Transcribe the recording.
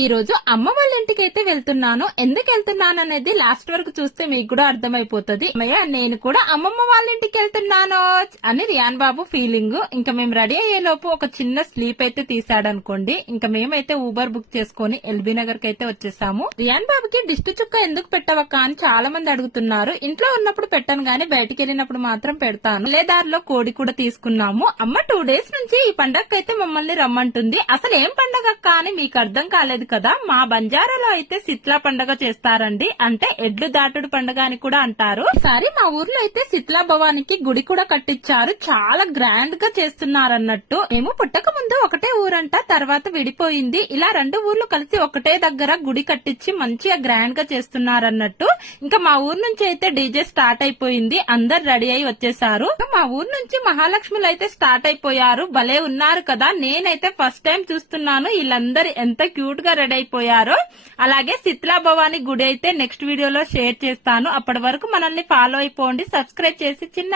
ఈ రోజు అమ్మ వాళ్ళ ఇంటికి అయితే వెళ్తున్నాను. ఎందుకు వెళ్తున్నాను అనేది లాస్ట్ వరకు చూస్తే మీకు కూడా అర్థమైపోతుంది. అమ్మయ్య నేను కూడా అమ్మమ్మ వాళ్ళ ఇంటికి వెళ్తున్నాను అని రియాన్ బాబు ఫీలింగ్ ఇంకా మేము రెడీ అయ్యే లోపు ఒక చిన్న స్లీప్ అయితే తీసాడనుకోండి ఇంకా మేమైతే ఊబర్ బుక్ చేసుకుని ఎల్బీ నగర్కి అయితే వచ్చేసాము. రియాన్ బాబుకి దిష్టి చుక్క ఎందుకు పెట్టవక్క అని చాలా మంది అడుగుతున్నారు. ఇంట్లో ఉన్నప్పుడు పెట్టను గానీ బయటికి వెళ్ళినప్పుడు మాత్రం పెడతాను. లేదారిలో కోడి కూడా తీసుకున్నాము. అమ్మ టూ డేస్ నుంచి ఈ పండగ అయితే మమ్మల్ని రమ్మంటుంది. అసలు ఏం పండగ అక్క అని మీకు అర్థం కాలేదు కదా మా బంజారాలో అయితే సిత్లా పండగ చేస్తారండి. అంటే ఎడ్లు దాటుడు పండగ అని కూడా అంటారు. ఈసారి మా ఊర్లో అయితే సిత్లా భవానికి గుడి కూడా కట్టించారు. చాలా గ్రాండ్గా చేస్తున్నారన్నట్టు. మేము పుట్టక ముందు ఒకటే ఊరంట తర్వాత విడిపోయింది. ఇలా రెండు ఊర్లు కలిసి ఒకటే దగ్గర గుడి కట్టించి మంచిగా గ్రాండ్గా చేస్తున్నారన్నట్టు. ఇంకా మా ఊరు నుంచి అయితే డీజే స్టార్ట్ అయిపోయింది. అందరు రెడీ అయి వచ్చేసారు. మా ఊరు నుంచి మహాలక్ష్మిలు అయితే స్టార్ట్ అయిపోయారు. భలే ఉన్నారు కదా. నేనైతే ఫస్ట్ టైం చూస్తున్నాను. వీళ్ళందరూ ఎంత క్యూట్గా రెడీ అయిపోయారో. అలాగే శిథిలా భవాని గుడి అయితే నెక్స్ట్ వీడియోలో షేర్ చేస్తాను. అప్పటి వరకు మనల్ని ఫాలో అయిపోండి సబ్స్క్రైబ్ చేసి చిన్న